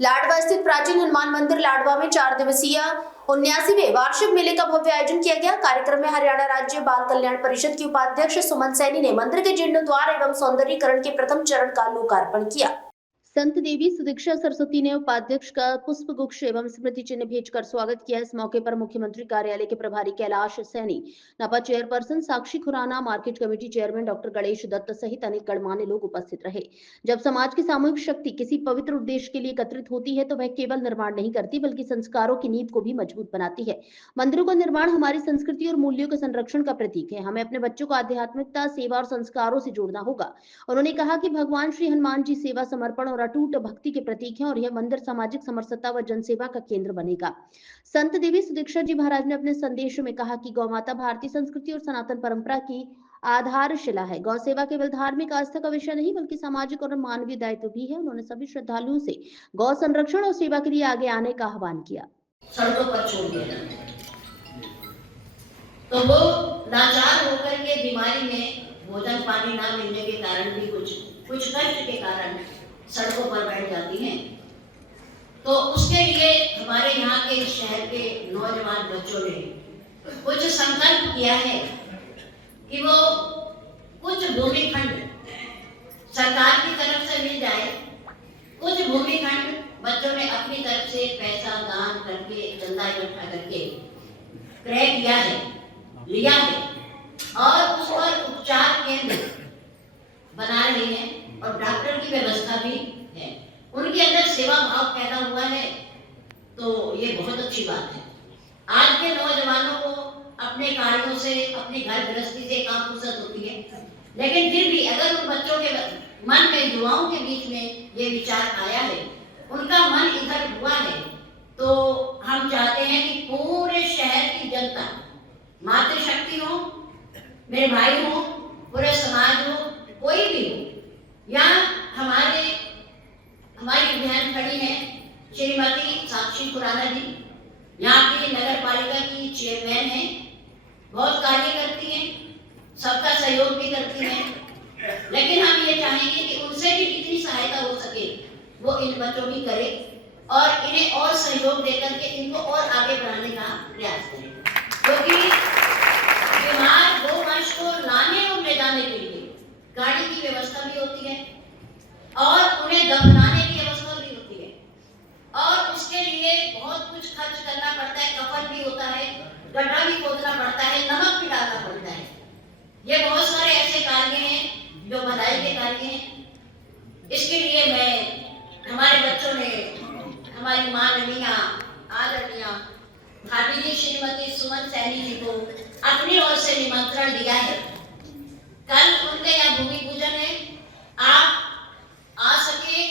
लाडवा स्थित प्राचीन हनुमान मंदिर लाडवा में 4 दिवसीय 79वें वार्षिक मेले का भव्य आयोजन किया गया। कार्यक्रम में हरियाणा राज्य बाल कल्याण परिषद की उपाध्यक्ष सुमन सैनी ने मंदिर के जीर्णोद्धार एवं सौंदर्यीकरण के प्रथम चरण का लोकार्पण किया। संत देवी सुदीक्षा सरस्वती ने उपाध्यक्ष का पुष्प गुच्छ एवं स्मृति चिन्ह भेजकर स्वागत किया। इस मौके पर मुख्यमंत्री कार्यालय के प्रभारी कैलाश सैनी, नपा chairperson Sakshi Khurana, market committee chairman doctor Ganesh Dutt सहित अनेक गणमान्य लोग उपस्थित रहे। जब समाज की सामूहिक शक्ति किसी पवित्र उद्देश्य के लिए एकत्रित होती है तो वह केवल निर्माण नहीं करती बल्कि संस्कारों की नींव को भी मजबूत बनाती है। मंदिरों का निर्माण हमारी संस्कृति और मूल्यों के संरक्षण का प्रतीक है। हमें अपने बच्चों को आध्यात्मिकता, सेवा और संस्कारों से जोड़ना होगा। उन्होंने कहा कि भगवान श्री हनुमान जी सेवा, समर्पण और अटूट भक्ति के प्रतीक हैं और यह मंदिर सामाजिक समरसता व जनसेवा का केंद्र बनेगा। संत देवी सुदीक्षा जी महाराज ने अपने संदेश में कहा कि गौ माता भारतीय संस्कृति और सनातन परंपरा की आधारशिला है। गौ सेवा केवल धार्मिक आस्था का विषय नहीं बल्कि सामाजिक और मानवीय दायित्व भी है। उन्होंने सभी श्रद्धालुओं से गौ संरक्षण और सेवा के लिए आगे आने का आह्वान किया। सड़कों पर छोड़ दिया जाता है तो वो लाचार होकर के बीमारी में भोजन पानी ना मिलने के कारण भी कुछ कष्ट के कारण सड़कों पर बैठ जाती हैं। तो उसके लिए हमारे यहाँ के शहर के नौजवान बच्चों ने कुछ संकल्प किया है कि वो कुछ भूमिखंड सरकार की तरफ से मिल जाए। कुछ भूमिखंड बच्चों ने अपनी तरफ से पैसा दान करके, चंदा इकट्ठा करके क्रय किया है, लिया है और उस पर उपचार केंद्र बना रहे हैं और डॉक्टर की व्यवस्था भी है। उनके अंदर सेवा भाव पैदा हुआ है तो ये बहुत अच्छी बात है। आज के नौजवानों को अपने कार्यों से, अपनी घर गृहस्थी से कहाँ फुर्सत होती है, लेकिन फिर भी अगर उन बच्चों के मन में, युवाओं के बीच में ये विचार आया है, उनका मन इधर हुआ है, तो हम चाहते हैं कि पूरे शहर की जनता, मातृशक्ति हो, मेरे भाई हो, पूरे समाज हो, कोई भी हो, या हमारी बहन खड़ी है श्रीमती साक्षी खुराना जी, यहाँ की नगर पालिका की चेयरमैन है, बहुत कार्य करती हैं, सबका सहयोग भी करती हैं। लेकिन हम ये चाहेंगे कि उनसे भी जितनी सहायता हो सके वो इन बच्चों की करे और इन्हें और सहयोग देकर के इनको और आगे बढ़ाने का प्रयास करें, क्योंकि बीमार गोवंश को लाने और ले जाने के लिए गाड़ी की व्यवस्था भी होती है और उन्हें दफनाने की व्यवस्था भी होती है और उसके लिए बहुत कुछ खर्च करना पड़ता है। कफन भी होता है, गड्ढा भी खोदना पड़ता है, नमक भी डालना पड़ता है। ये बहुत सारे ऐसे कार्य हैं जो भलाई के कार्य हैं। इसके लिए मैं, हमारे बच्चों ने हमारी माननीय आदरणीय भाभी जी श्रीमती सुमन सैनी जी को अपनी ओर से निमंत्रण दिया है। कल उनके यहाँ भूमि पूजन है, आप आ सके,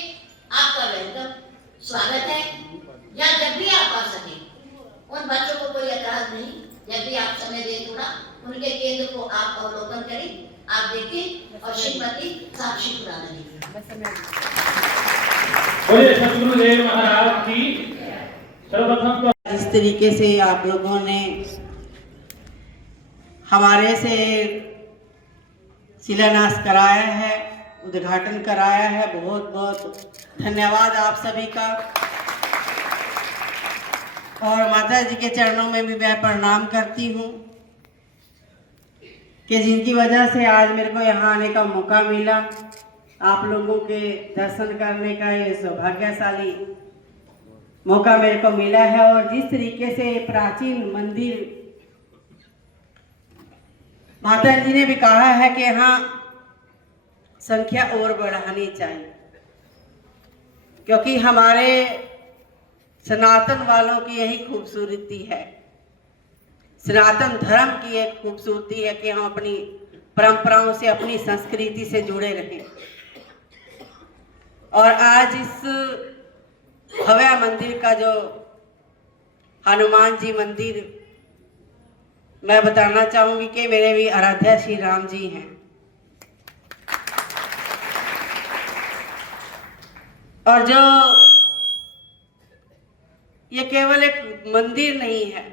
आपका वेलकम, स्वागत है, या जब भी आप आ सके, उन बच्चों को कोई एतराज नहीं। जब भी आप समय दें थोड़ा, उनके केंद्र को आप अवलोकन करें, आप देखें और श्रीमती साक्षी खुराना जी सतगुरुदेव महाराज की सर्वप्रथम। जिस तरीके से आप लोगों ने हमारे से शिलान्यास कराया है, उद्घाटन कराया है, बहुत बहुत धन्यवाद आप सभी का। और माता जी के चरणों में भी मैं प्रणाम करती हूँ कि जिनकी वजह से आज मेरे को यहाँ आने का मौका मिला, आप लोगों के दर्शन करने का ये सौभाग्यशाली मौका मेरे को मिला है। और जिस तरीके से प्राचीन मंदिर, माता जी ने भी कहा है कि यहाँ संख्या और बढ़ानी चाहिए, क्योंकि हमारे सनातन वालों की यही खूबसूरती है, सनातन धर्म की एक खूबसूरती है कि हम अपनी परंपराओं से, अपनी संस्कृति से जुड़े रहें। और आज इस भव्य मंदिर का जो हनुमान जी मंदिर, मैं बताना चाहूंगी कि मेरे भी आराध्य श्री राम जी हैं। और जो ये केवल एक मंदिर नहीं है,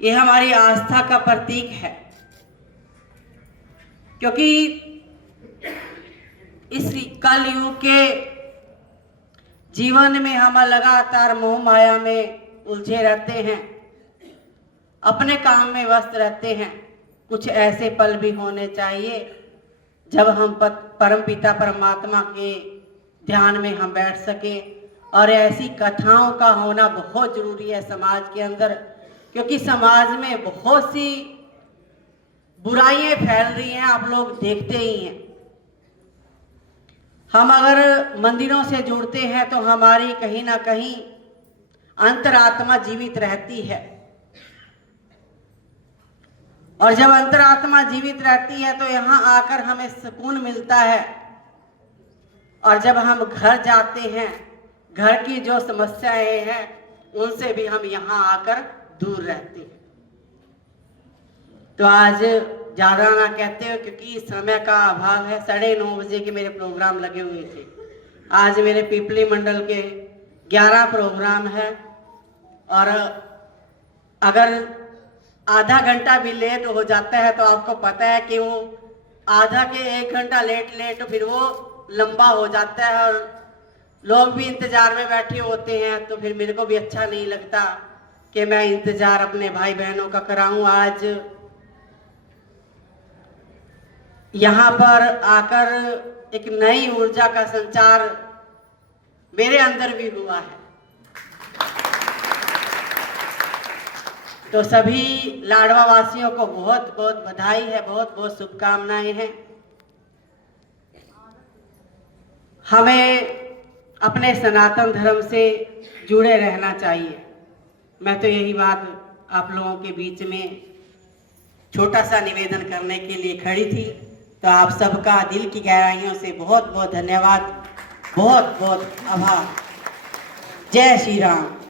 ये हमारी आस्था का प्रतीक है, क्योंकि इस कलयुग के जीवन में हम लगातार मोह माया में उलझे रहते हैं, अपने काम में व्यस्त रहते हैं। कुछ ऐसे पल भी होने चाहिए जब हम परम पिता परमात्मा के ध्यान में हम बैठ सके। और ऐसी कथाओं का होना बहुत जरूरी है समाज के अंदर, क्योंकि समाज में बहुत सी बुराइयां फैल रही हैं, आप लोग देखते ही हैं। हम अगर मंदिरों से जुड़ते हैं तो हमारी कहीं ना कहीं अंतरात्मा जीवित रहती है, और जब अंतरात्मा जीवित रहती है तो यहाँ आकर हमें सुकून मिलता है। और जब हम घर जाते हैं, घर की जो समस्याएं हैं उनसे भी हम यहाँ आकर दूर रहते हैं। तो आज ज़्यादा ना कहते हो क्योंकि समय का अभाव है। 9:30 बजे के मेरे प्रोग्राम लगे हुए थे। आज मेरे पिपली मंडल के 11 प्रोग्राम है, और अगर आधा घंटा भी लेट हो जाता है तो आपको पता है कि वो आधा के 1 घंटा लेट फिर वो लंबा हो जाता है, और लोग भी इंतज़ार में बैठे होते हैं। तो फिर मेरे को भी अच्छा नहीं लगता कि मैं इंतज़ार अपने भाई बहनों का कराऊं। आज यहाँ पर आकर एक नई ऊर्जा का संचार मेरे अंदर भी हुआ है। तो सभी लाडवा वासियों को बहुत बहुत बधाई है, बहुत बहुत शुभकामनाएं हैं। हमें अपने सनातन धर्म से जुड़े रहना चाहिए। मैं तो यही बात आप लोगों के बीच में छोटा सा निवेदन करने के लिए खड़ी थी। तो आप सबका दिल की गहराइयों से बहुत बहुत धन्यवाद, बहुत बहुत आभार। जय श्री राम।